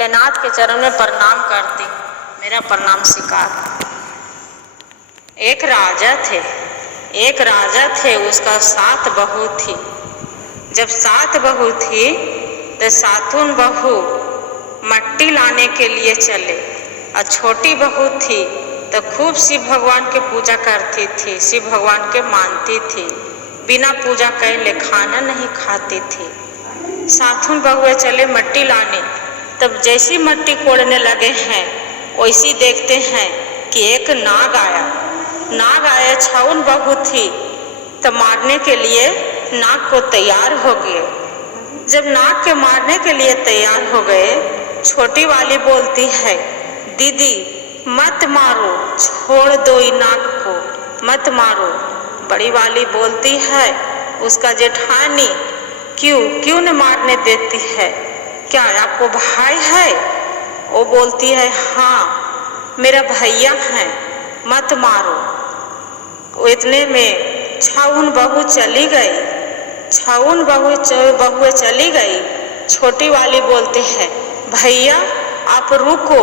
भोलेनाथ के चरण में प्रणाम करती, मेरा प्रणाम स्वीकार। एक राजा थे, उसका 7 बहू थी। जब 7 बहू थी तो 7 बहू मट्टी लाने के लिए चले, और छोटी बहू थी तो खूब शिव भगवान के पूजा करती थी, शिव भगवान के मानती थी, बिना पूजा कैले खाना नहीं खाती थी। 7 बहुएं चले मट्टी लाने, तब जैसी मट्टी कोड़ने लगे हैं वैसी देखते हैं कि एक नाग आया। 6 बहू थी तो मारने के लिए नाग को तैयार हो गए। जब नाग के मारने के लिए तैयार हो गए, छोटी वाली बोलती है, दीदी मत मारो, छोड़ दो इस नाग को, मत मारो। बड़ी वाली बोलती है, उसका जेठानी, क्यों न मारने देती है, क्या आपको भाई है? वो बोलती है, हाँ मेरा भैया है, मत मारो। इतने में 6 बहू चली गई। 6 बहुएं चली गई। छोटी वाली बोलते हैं, भैया आप रुको,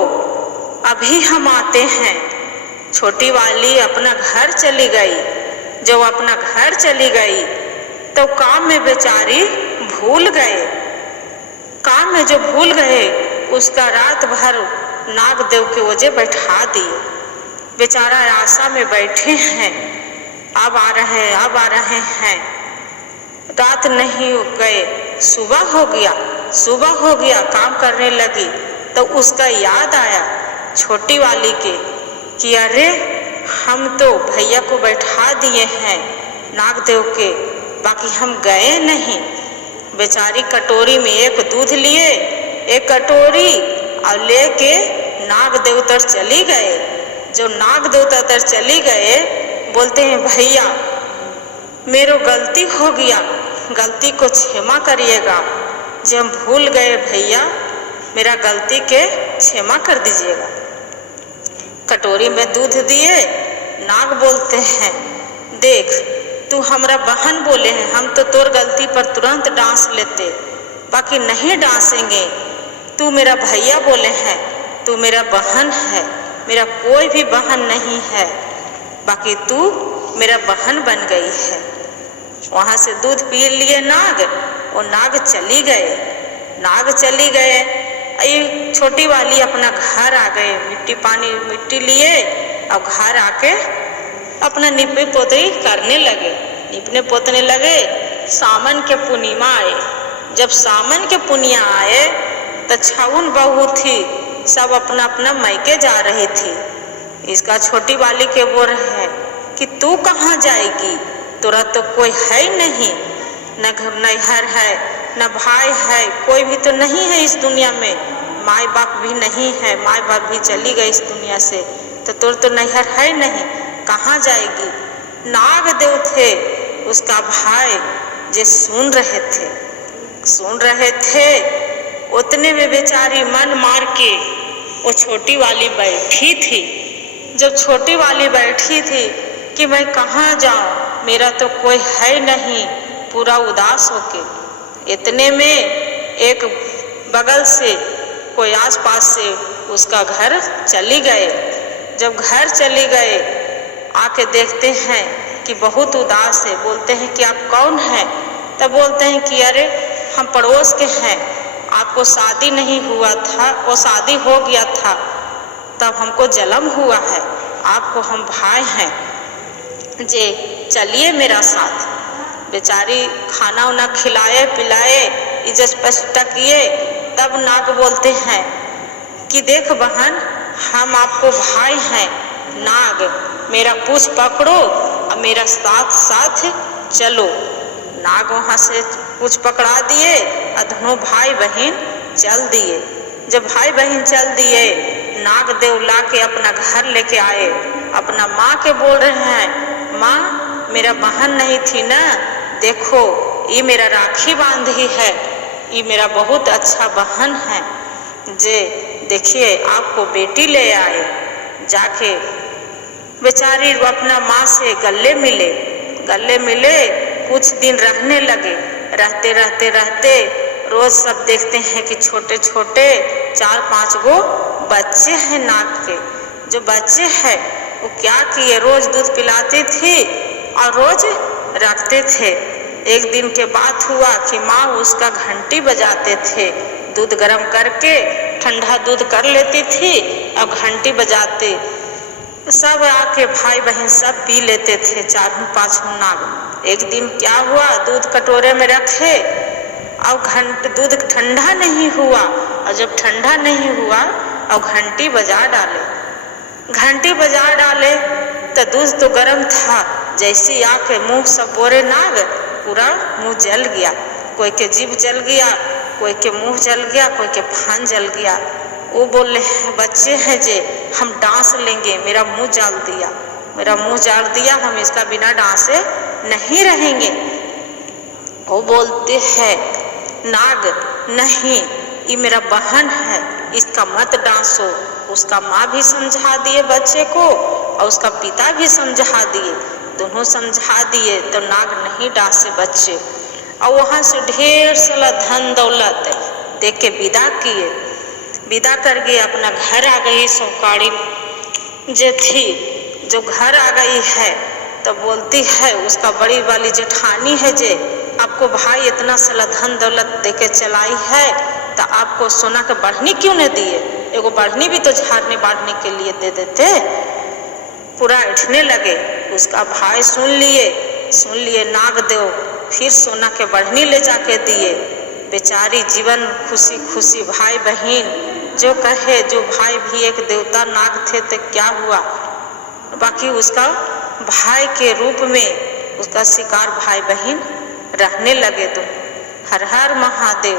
अभी हम आते हैं। छोटी वाली अपना घर चली गई। जब अपना घर चली गई तो काम में बेचारी भूल गए। काम में जो भूल गए उसका रात भर नागदेव के वजह बैठा दिए। बेचारा आशा में बैठे हैं, अब आ रहे हैं। रात नहीं गए, सुबह हो गया, काम करने लगी तो उसका याद आया छोटी वाली के कि अरे हम तो भैया को बैठा दिए हैं नागदेव के, बाकी हम गए नहीं। बेचारी कटोरी में एक दूध लिए, एक कटोरी, और लेके नागदेव तर चली गए। जो नागदेव तर चली गए, बोलते हैं, भैया मेरो गलती हो गया, गलती को क्षमा करिएगा। जब हम भूल गए भैया, मेरा गलती के क्षमा कर दीजिएगा। कटोरी में दूध दिए। नाग बोलते हैं, देख तू हमारा बहन बोले हैं, हम तो तोर गलती पर तुरंत डांस लेते, बाकी नहीं डांसेंगे। तू मेरा भैया बोले हैं, तू मेरा बहन है, मेरा कोई भी बहन नहीं है, बाकी तू मेरा बहन बन गई है। वहाँ से दूध पी लिए नाग, और नाग चली गए। ये छोटी वाली अपना घर आ गए, मिट्टी लिए और घर आके अपना निपे पोतई करने लगे। सावन के पूर्णिमा आए। जब सावन के पूर्णिमा आए तो 6 बहू थी, सब अपना अपना मैके जा रही थी। इसका छोटी वाली के बोल रहे हैं कि तू कहाँ जाएगी, तोरा तो कोई है नहीं, न नैहर है, न भाई है, कोई भी तो नहीं है इस दुनिया में, माँ बाप भी नहीं है, माँ बाप भी चली गई इस दुनिया से, तो तोर तो नैहर है नहीं, कहाँ जाएगी? नागदेव थे उसका भाई, जे सुन रहे थे। उतने में बेचारी मन मार के वो छोटी वाली बैठी थी। जब छोटी वाली बैठी थी कि मैं कहाँ जाऊँ, मेरा तो कोई है नहीं, पूरा उदास होके, इतने में एक बगल से कोई आसपास से उसका घर चली गए। जब घर चली गए, आके देखते हैं कि बहुत उदास है। बोलते हैं कि आप कौन हैं? तब बोलते हैं कि अरे हम पड़ोस के हैं, आपको शादी नहीं हुआ था, वो शादी हो गया था, तब हमको जन्म हुआ है, आपको हम भाई हैं, जे चलिए मेरा साथ। बेचारी खाना उना खिलाए पिलाए, इज्जत पछता किए। तब नाग बोलते हैं कि देख बहन, हम आपको भाई हैं, नाग मेरा पूछ पकड़ो और मेरा साथ चलो। नाग वहाँ से पूछ पकड़ा दिए और दोनों भाई बहन चल दिए। जब भाई बहन चल दिए, नागदेव ला के अपना घर लेके आए। अपना माँ के बोल रहे हैं, माँ मेरा बहन नहीं थी ना, देखो ये मेरा राखी बांधी है, ये मेरा बहुत अच्छा बहन है, जे देखिए आपको बेटी ले आए। जाके बेचारी अपना माँ से गले मिले, कुछ दिन रहने लगे। रहते रोज सब देखते हैं कि छोटे छोटे 4-5 गो बच्चे हैं नाग के। जो बच्चे हैं वो क्या किए, रोज दूध पिलाती थी और रोज रखते थे। एक दिन के बात हुआ कि माँ उसका घंटी बजाते थे, दूध गर्म करके ठंडा दूध कर लेती थी और घंटी बजाते, सब आके भाई बहन सब पी लेते थे, 4-5 नाग। एक दिन क्या हुआ, दूध कटोरे में रखे और दूध ठंडा नहीं हुआ, और जब ठंडा नहीं हुआ और घंटी बजा डाले तो दूध तो गर्म था, जैसे आके मुंह सब बोरे नाग, पूरा मुंह जल गया, कोई के जीभ जल गया, कोई के मुंह जल गया, कोई के फान जल गया। वो बोले बच्चे हैं जे हम डांस लेंगे, मेरा मुंह जल दिया, हम इसका बिना डांसे नहीं रहेंगे। वो बोलते हैं नाग नहीं, ये मेरा बहन है, इसका मत डांसो। उसका माँ भी समझा दिए बच्चे को और उसका पिता भी समझा दिए, दोनों समझा दिए तो नाग नहीं डांसे बच्चे। और वहाँ से ढेर सारा धन दौलत दे के विदा कर गए, अपना घर आ गई। सौकाड़ी जो थी, जो घर आ गई है तो बोलती है उसका बड़ी वाली जेठानी है जे, आपको भाई इतना सारा धन दौलत दे के चलाई है तो आपको सोना के बढ़नी क्यों नहीं दिए, एगो बढ़नी भी तो झाड़ने बाढ़ने के लिए दे देते। पूरा ऐठने लगे। उसका भाई सुन लिए नाग देव, फिर सोना के बढ़नी ले जाके दिए। बेचारी जीवन खुशी खुशी भाई बहन, जो कहे जो भाई भी एक देवता नाग थे तो क्या हुआ, बाकी उसका भाई के रूप में उसका शिकार भाई बहन रहने लगे। तो हर हर महादेव।